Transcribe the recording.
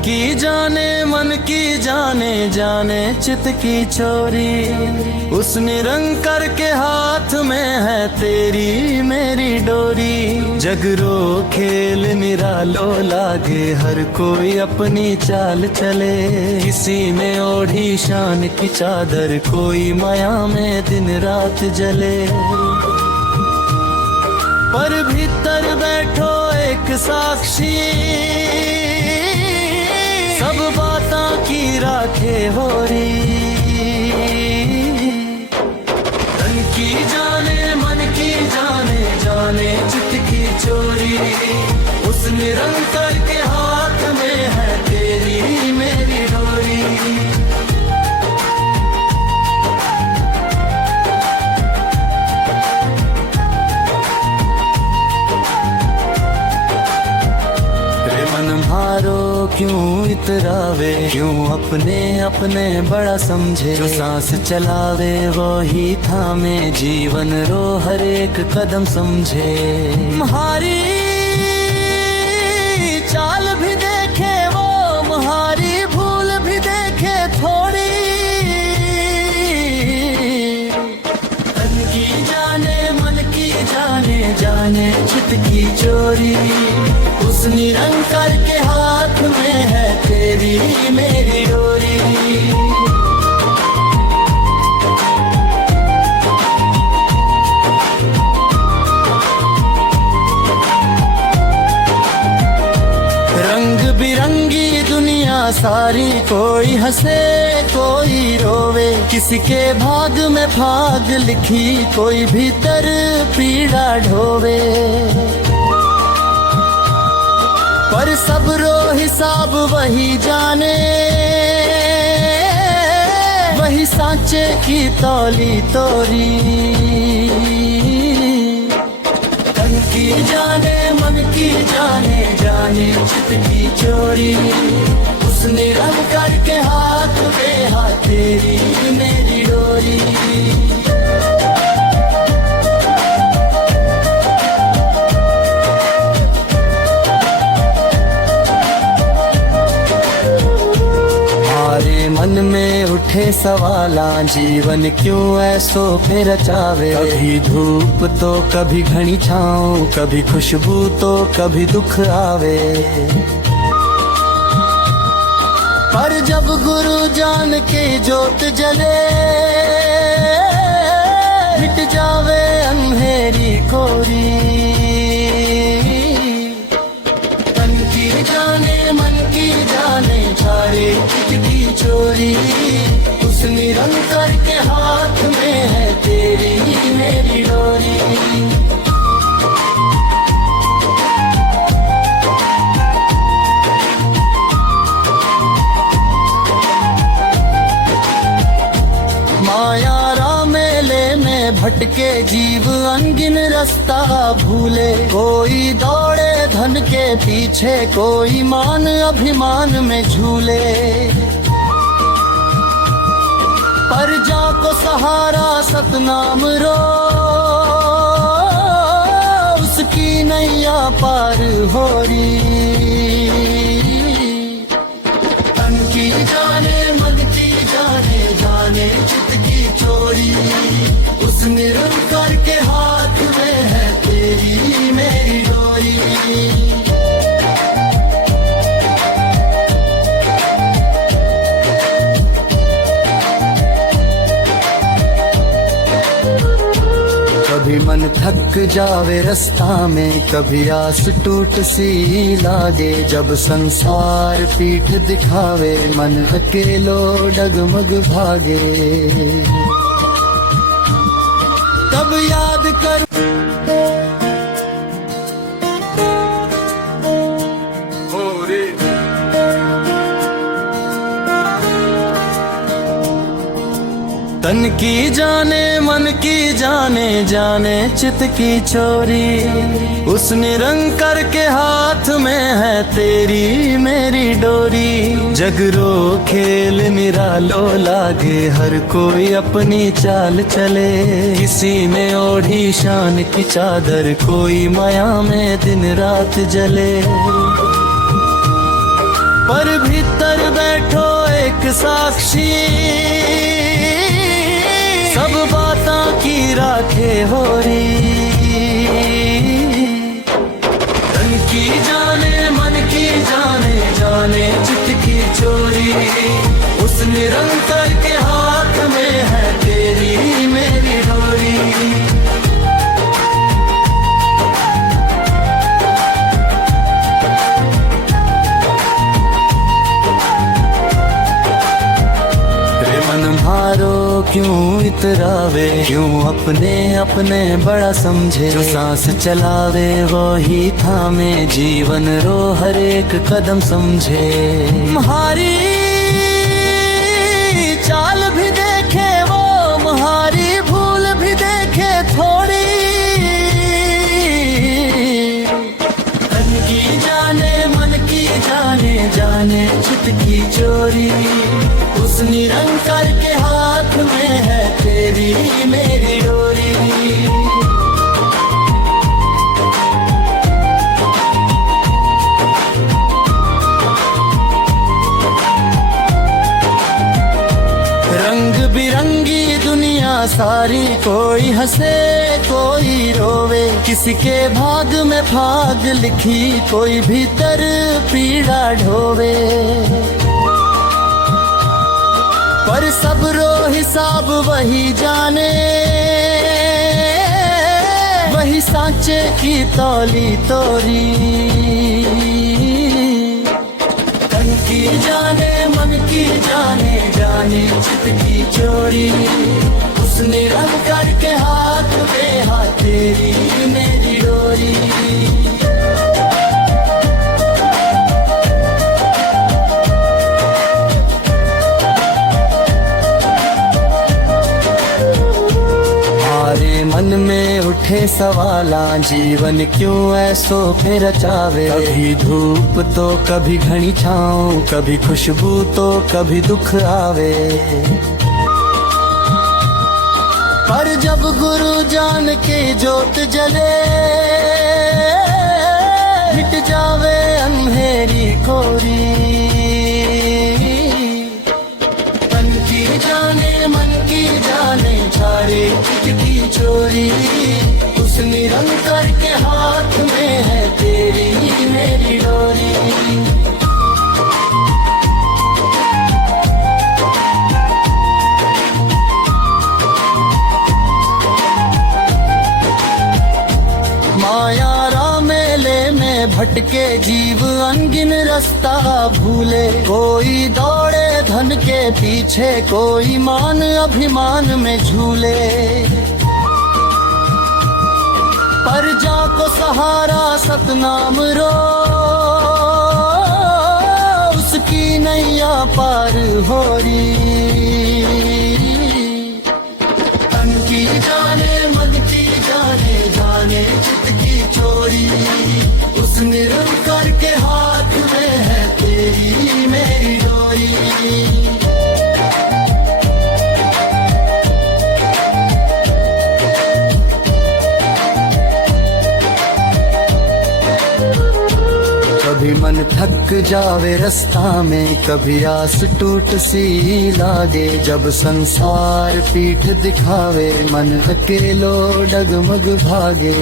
की जाने मन की जाने जाने चित की चोरी, उस निरंकर के हाथ में है तेरी मेरी डोरी। जगरो खेल निरालो लागे, हर कोई अपनी चाल चले। किसी ने ओढ़ी शान की चादर, कोई माया में दिन रात जले। पर भीतर बैठो एक साक्षी, सब बातां की राखे होरी। तन की जाने मन की जाने जाने चित की चोरी, उस निरंतर के हाथ में है तेरी मेरी डोरी। मारो क्यों इतरावे, क्यों अपने अपने बड़ा समझे। जो सांस चलावे वो ही थामे, जीवन रो हर एक कदम समझे। म्हारी चाल भी देखे वो, म्हारी भूल भी देखे थोड़ी। तन की जाने मन की जाने जाने चित की चोरी, उस निरंतर के हाथ में है तेरी मेरी डोरी। रंग बिरंगी दुनिया सारी, कोई हंसे कोई रोवे। किसी के भाग में भाग लिखी, कोई भीतर पीड़ा ढोवे। पर सबरो हिसाब वही जाने, वही सांचे की तौली तोरी। तन की जाने मन की जाने जाने चित की चोरी, उस निरंतर के हाथ में है तेरी मेरी डोरी। मन में उठे सवाला, जीवन क्यों ऐसो पे रचावे। कभी धूप तो कभी घनी छाँव, कभी खुशबू तो कभी दुख आवे। पर जब गुरु जान के जोत जले, मिट जावे अंधेरी कोरी। तन की जाने मन की जाने सारे चित की चोरी, उस निरंतर के हाथ में है तेरी मेरी डोरी। माया रामेले में भटके जीव अनगिन रास्ता भूले। कोई दौड़े धन के पीछे, कोई मान अभिमान में झूले। पर जाको सहारा सतनाम रो, उसकी नैया पार हो रही। तन की जाने मन की जाने जाने चित की चोरी, उस निरंतर के हाथ में है तेरी मेरी डोरी। कभी मन थक जावे रास्ता में, कभी आस टूट सी लागे। जब संसार पीठ दिखावे, मन अकेलो डगमग भागे। तब याद कर तन की जाने मन की जाने जाने चित की चोरी, उस निरंकर के हाथ में है तेरी मेरी डोरी। जगरो खेल निरालो लागे, हर कोई अपनी चाल चले। किसी ने ओढ़ी शान की चादर, कोई माया में दिन रात जले। पर भीतर बैठो एक साक्षी, सब बातां की राखे होरी। तन की जाने मन की जाने, जाने चित की चोरी, उस निरंतर के हाथ में है तेरी मेरी डोरी। मन मारो क्यों इतरावे, क्यों अपने अपने बड़ा समझे। जो सांस चलावे वो ही थामे, जीवन रो हर एक कदम समझे। तुम्हारी चाल भी देखे वो, तुम्हारी भूल भी देखे थोड़ी। तन की जाने मन की जाने, जाने चित की चोरी, उस निरंतर के हाथ में है तेरी मेरी डोरी। रंग बिरंगी दुनिया सारी, कोई हंसे कोई रोवे, किसी के भाग में भाग लिखी, कोई भीतर पीड़ा ढोवे। पर सबरो हिसाब वही जाने, वही सांचे की तौली तोरी। तन की जाने मन की जाने, जाने चित की चोरी, उस निरंतर के हाथ में है तेरी मेरी डोरी। मन में उठे सवाला, जीवन क्यों ऐसो फिर रचावे। कभी धूप तो कभी घनी छाँव, कभी खुशबू तो कभी दुख आवे। पर जब गुरु जान के जोत जले, मिट जावे अंधेरी कोरी। तन की जाने मन की जाने, छाड़े की चोरी, उस निरंतर के हाथ में है तेरी मेरी डोरी। माया रा मेले में भटके जीव अनगिन रास्ता भूले। कोई दौड़े धन के पीछे, कोई मान अभिमान में झूले। पर जाको सहारा सतनाम रो, उसकी नैया पार हो रही। तन की जाने मन की जाने, जाने चित की चोरी, उस निरंतर के हाथ में है तेरी मेरी डोरी। कभी मन थक जावे रास्ता में, कभी आस टूट सी लागे। जब संसार पीठ दिखावे, मन अकेलो डगमग भागे।